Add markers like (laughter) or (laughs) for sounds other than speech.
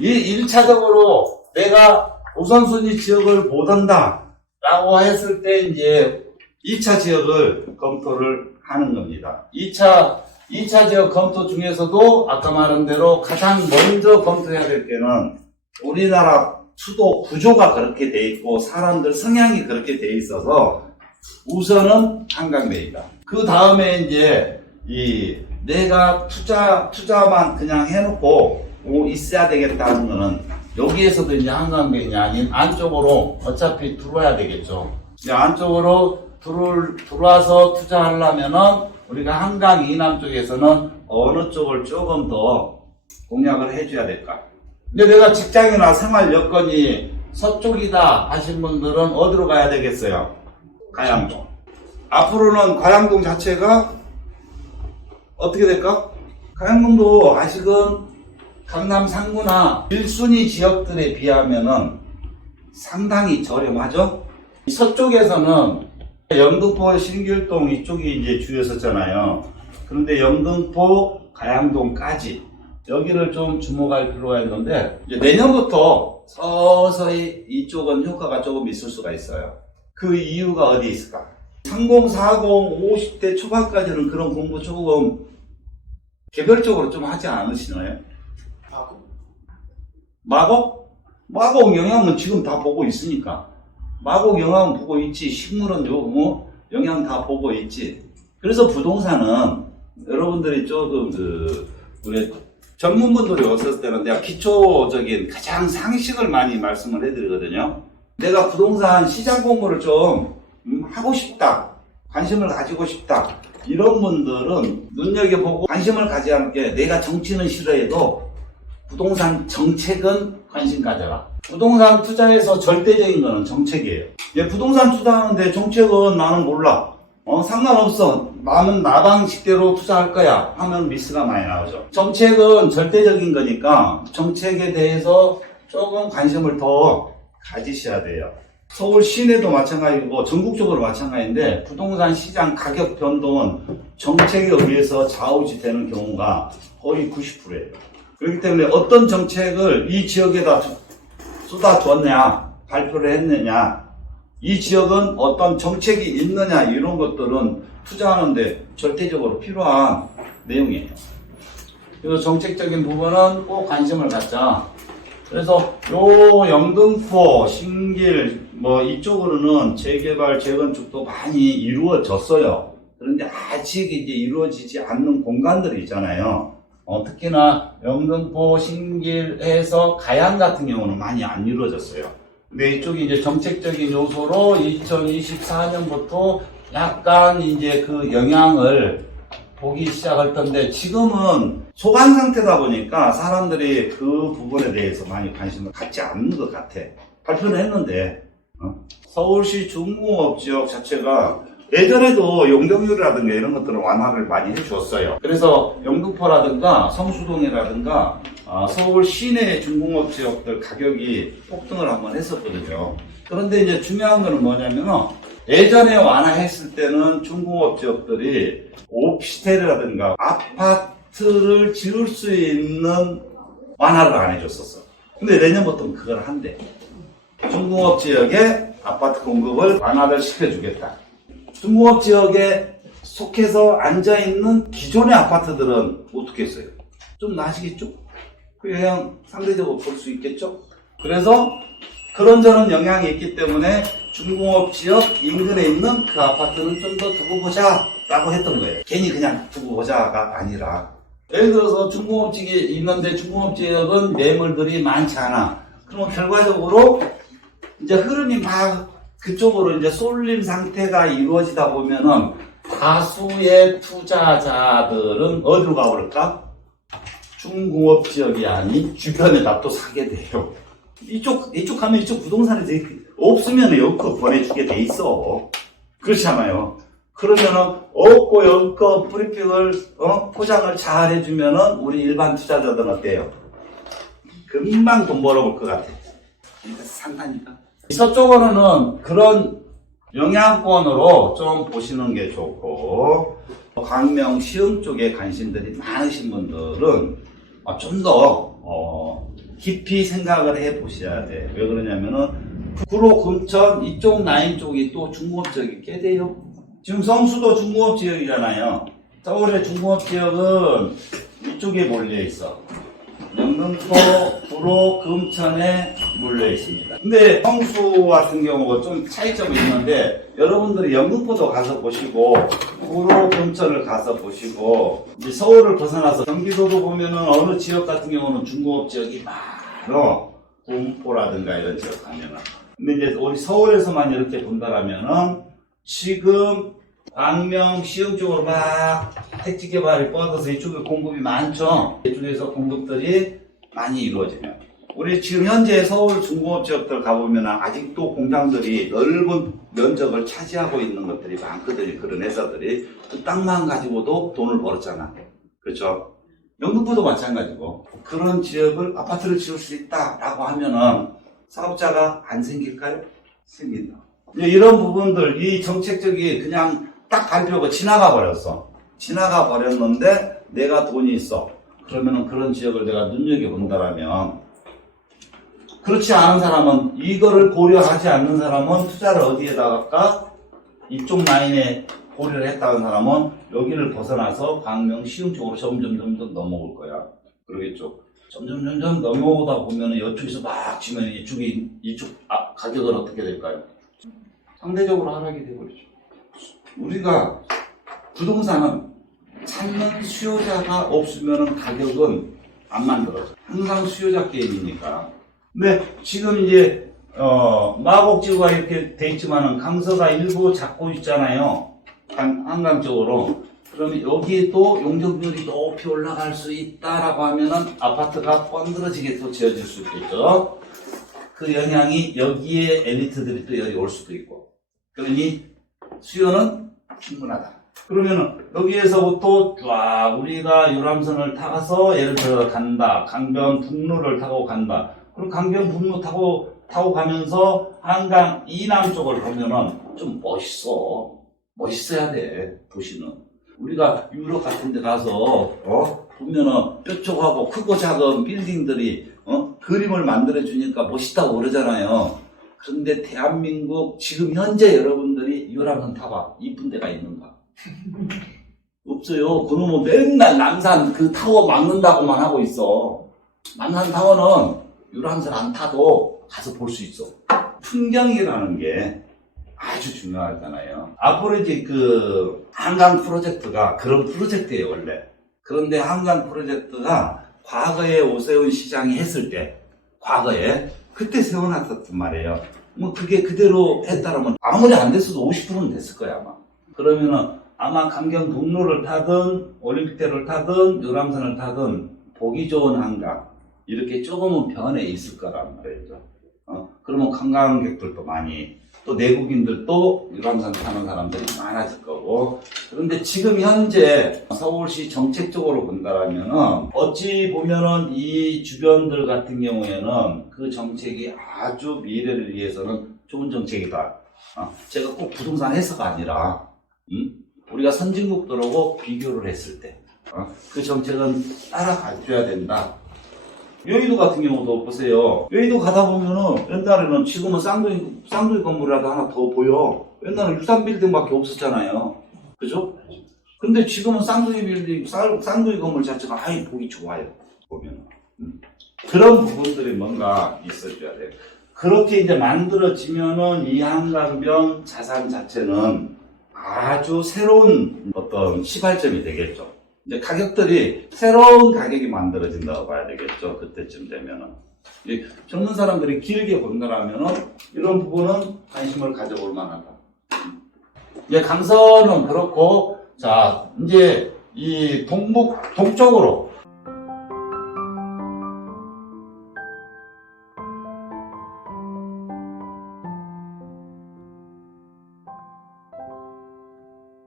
이 1차적으로 내가 우선순위 지역을 못 한다. 라고 했을 때 이제 2차 지역을 검토를 하는 겁니다. 2차, 2차 지역 검토 중에서도 아까 말한 대로 가장 먼저 검토해야 될 때는 우리나라 수도 구조가 그렇게 돼 있고 사람들 성향이 그렇게 돼 있어서 우선은 한강대이다. 그 다음에 이제 이 내가 투자 투자만 그냥 해놓고 오, 있어야 되겠다는 거는 여기에서도 이제 한강대이 아닌 안쪽으로 어차피 들어와야 되겠죠. 이제 안쪽으로 들어올, 들어와서 투자하려면은 우리가 한강 이남 쪽에서는 어느 쪽을 조금 더 공략을 해줘야 될까? 근데 내가 직장이나 생활 여건이 서쪽이다 하신 분들은 어디로 가야 되겠어요? 가양동. 앞으로는 가양동 자체가 어떻게 될까? 가양동도 아직은 강남 상구나 1순위 지역들에 비하면은 상당히 저렴하죠? 이 서쪽에서는 영등포 신길동 이쪽이 이제 주였었잖아요. 그런데 영등포 가양동까지 여기를 좀 주목할 필요가 있는데 내년부터 서서히 이쪽은 효과가 조금 있을 수가 있어요. 그 이유가 어디 있을까? 30, 40, 50대 초반까지는 그런 공부 조금 개별적으로 좀 하지 않으시나요? 하고 마곡? 마곡 영향은 지금 다 보고 있으니까. 마곡 영향은 보고 있지. 식물은 요, 뭐, 영향 다 보고 있지. 그래서 부동산은 여러분들이 조금 그, 우리 전문분들이 왔을 때는 내가 기초적인 가장 상식을 많이 말씀을 해드리거든요. 내가 부동산 시장 공부를 좀 음, 하고 싶다. 관심을 가지고 싶다. 이런 분들은 눈여겨보고 관심을 가지 않게 내가 정치는 싫어해도 부동산 정책은 관심 가져라. 부동산 투자에서 절대적인 거는 정책이에요. 얘 부동산 투자하는데 정책은 나는 몰라. 어, 상관없어. 나는 나 방식대로 투자할 거야. 하면 미스가 많이 나오죠. 정책은 절대적인 거니까 정책에 대해서 조금 관심을 더 가지셔야 돼요. 서울 시내도 마찬가지고 전국적으로 마찬가지인데 부동산 시장 가격 변동은 정책에 의해서 좌우지되는 경우가 거의 90%예요. 그렇기 때문에 어떤 정책을 이 지역에다 쏟아두었냐, 발표를 했느냐, 이 지역은 어떤 정책이 있느냐, 이런 것들은 투자하는데 절대적으로 필요한 내용이에요. 그래서 정책적인 부분은 꼭 관심을 갖자. 그래서 요 영등포, 신길, 뭐 이쪽으로는 재개발, 재건축도 많이 이루어졌어요. 그런데 아직 이제 이루어지지 않는 공간들이 있잖아요. 어, 특히나 영등포, 신길에서 가양 같은 경우는 많이 안 이루어졌어요. 근데 이쪽이 이제 정책적인 요소로 2024년부터 약간 이제 그 영향을 보기 시작할 텐데 지금은 소강 상태다 보니까 사람들이 그 부분에 대해서 많이 관심을 갖지 않는 것 같아. 발표는 했는데 어? 서울시 중공업 지역 자체가 예전에도 용적률이라든가 이런 것들은 완화를 많이 해주었어요. 그래서 영등포라든가 성수동이라든가 아, 서울 시내 중공업 지역들 가격이 폭등을 한번 했었거든요. 그런데 이제 중요한 거는 뭐냐면은 예전에 완화했을 때는 중공업 지역들이 오피스텔이라든가 아파트를 지을 수 있는 완화를 안 해줬었어. 근데 내년부터는 그걸 한대. 중공업 지역에 아파트 공급을 완화를 시켜주겠다. 중공업 지역에 속해서 앉아있는 기존의 아파트들은 어떻게 했어요? 좀 나아지겠죠? 그 영향 상대적으로 볼 수 있겠죠? 그래서 그런저런 영향이 있기 때문에 중공업 지역 인근에 있는 그 아파트는 좀 더 두고 보자 라고 했던 거예요. 괜히 그냥 두고 보자가 아니라. 예를 들어서 중공업 지역에 있는데 중공업 지역은 매물들이 많지 않아. 그러면 결과적으로 이제 흐름이 막 그쪽으로 이제 쏠림 상태가 이루어지다 보면은 다수의 투자자들은 어디로 가버릴까? 중공업 지역이 아닌 주변에다 또 사게 돼요. 이쪽, 이쪽 가면 이쪽 부동산에 이제 없으면 여기거 보내주게 돼 있어. 그렇잖아요. 그러면은 없고 여기거 브리핑을, 어? 포장을 잘 해주면은 우리 일반 투자자들은 어때요? 금방 돈 벌어볼 것 같아. 그러니까 산다니까. 서쪽으로는 그런 영향권으로 좀 보시는 게 좋고, 광명, 시흥 쪽에 관심들이 많으신 분들은 좀 더, 어, 깊이 생각을 해 보셔야 돼. 왜 그러냐면은 구로 금천 이쪽 라인 쪽이 또 중공업 지역이 꽤 돼요. 지금 성수도 중공업 지역이잖아요. 서울의 중공업 지역은 이쪽에 몰려 있어. 영등포, 구로, 금천에 몰려 있습니다. 근데 성수 같은 경우가 좀 차이점이 있는데 여러분들이 영등포도 가서 보시고 구로, 금천을 가서 보시고 이제 서울을 벗어나서 경기도도 보면은 어느 지역 같은 경우는 중공업 지역이 많어. 군포라든가 이런 지역 가면은. 근데 이제 우리 서울에서만 이렇게 본다라면은 지금 광명, 시흥 쪽으로 막 택지 개발이 뻗어서 이쪽에 공급이 많죠. 이쪽에서 공급들이 많이 이루어져요. 우리 지금 현재 서울 중공업 지역들 가보면 아직도 공장들이 넓은 면적을 차지하고 있는 것들이 많거든요. 그런 회사들이. 그 땅만 가지고도 돈을 벌었잖아. 그렇죠? 영등포도 마찬가지고. 그런 지역을 아파트를 지을 수 있다라고 하면은 사업자가 안 생길까요? 생긴다. 이런 부분들, 이 정책적이 그냥 딱 발표가 지나가 버렸어. 지나가 버렸는데 내가 돈이 있어. 그러면은 그런 지역을 내가 눈여겨본다라면 그렇지 않은 사람은 이거를 고려하지 않는 사람은 투자를 어디에다 갈까? 이쪽 라인에 고려를 했다는 사람은 여기를 벗어나서 광명 시흥 쪽으로 점점 점점 넘어올 거야. 그러겠죠. 점점 점점 넘어오다 보면은 이쪽에서 막 치면 이쪽이 이쪽 아, 가격은 어떻게 될까요? 상대적으로 하락이 되버리죠. 우리가 부동산은 찾는 수요자가 없으면 가격은 안 만들어져. 항상 수요자 게임이니까. 근데 지금 이제 어, 마곡지구가 이렇게 돼 있지만은 강서가 일부 잡고 있잖아요. 한, 한강 쪽으로. 그러면 여기에 또 용적률이 높이 올라갈 수 있다라고 하면은 아파트가 번들어지게 또 지어질 수 있겠죠. 그 영향이 여기에 엘리트들이 또 여기 올 수도 있고. 그러니 수요는 충분하다. 그러면은 여기에서부터 쫙 우리가 유람선을 타서 예를 들어 간다. 강변 북로를 타고 간다. 그럼 강변 북로 타고 타고 가면서 한강 이남 쪽을 보면은 좀 멋있어. 멋있어야 돼. 도시는. 우리가 유럽 같은 데 가서 어? 보면은 뾰족하고 크고 작은 빌딩들이 어? 그림을 만들어 주니까 멋있다고 그러잖아요. 그런데 대한민국 지금 현재 여러분들이 유람선 타봐. 이쁜 데가 있는가? (laughs) 없어요. 그놈은 맨날 남산 그 타워 막는다고만 하고 있어. 남산 타워는 유람선 안 타도 가서 볼 수 있어. 풍경이라는 게 아주 중요하잖아요. 앞으로 이제 그 한강 프로젝트가 그런 프로젝트예요, 원래. 그런데 한강 프로젝트가 과거에 오세훈 시장이 했을 때, 과거에 그때 세워놨었단 말이에요. 뭐 그게 그대로 했다라면 아무리 안 됐어도 50%는 됐을 거야, 아마. 그러면은 아마 강경 북로를 타든 올림픽대로를 타든 유람선을 타든 보기 좋은 한강 이렇게 조금은 변해 있을 거란 말이죠. 어, 그러면 관광객들도 많이 또 내국인들도 유람선 타는 사람들이 많아질 거고 그런데 지금 현재 서울시 정책적으로 본다라면은 어찌 보면은 이 주변들 같은 경우에는 그 정책이 아주 미래를 위해서는 좋은 정책이다. 어, 제가 꼭 부동산 해서가 아니라 음? 우리가 선진국들하고 비교를 했을 때 그 정책은 따라가줘야 된다. 여의도 같은 경우도 보세요. 여의도 가다 보면은 옛날에는 지금은 쌍둥이, 쌍둥이 건물이라도 하나 더 보여. 옛날에는 63빌딩밖에 없었잖아요. 그죠? 근데 지금은 쌍둥이 빌딩, 쌍- 쌍둥이 건물 자체가 아예 보기 좋아요. 보면. 음. 그런 부분들이 뭔가 있어줘야 돼요. 그렇게 이제 만들어지면은 이 한강변 자산 자체는 아주 새로운 어떤 시발점이 되겠죠. 이제 가격들이 새로운 가격이 만들어진다고 봐야 되겠죠. 그때쯤 되면은. 이 젊은 사람들이 길게 본다라면은 이런 부분은 관심을 가져볼 만하다. 이제 강서는 그렇고, 자, 이제 이 동북, 동쪽으로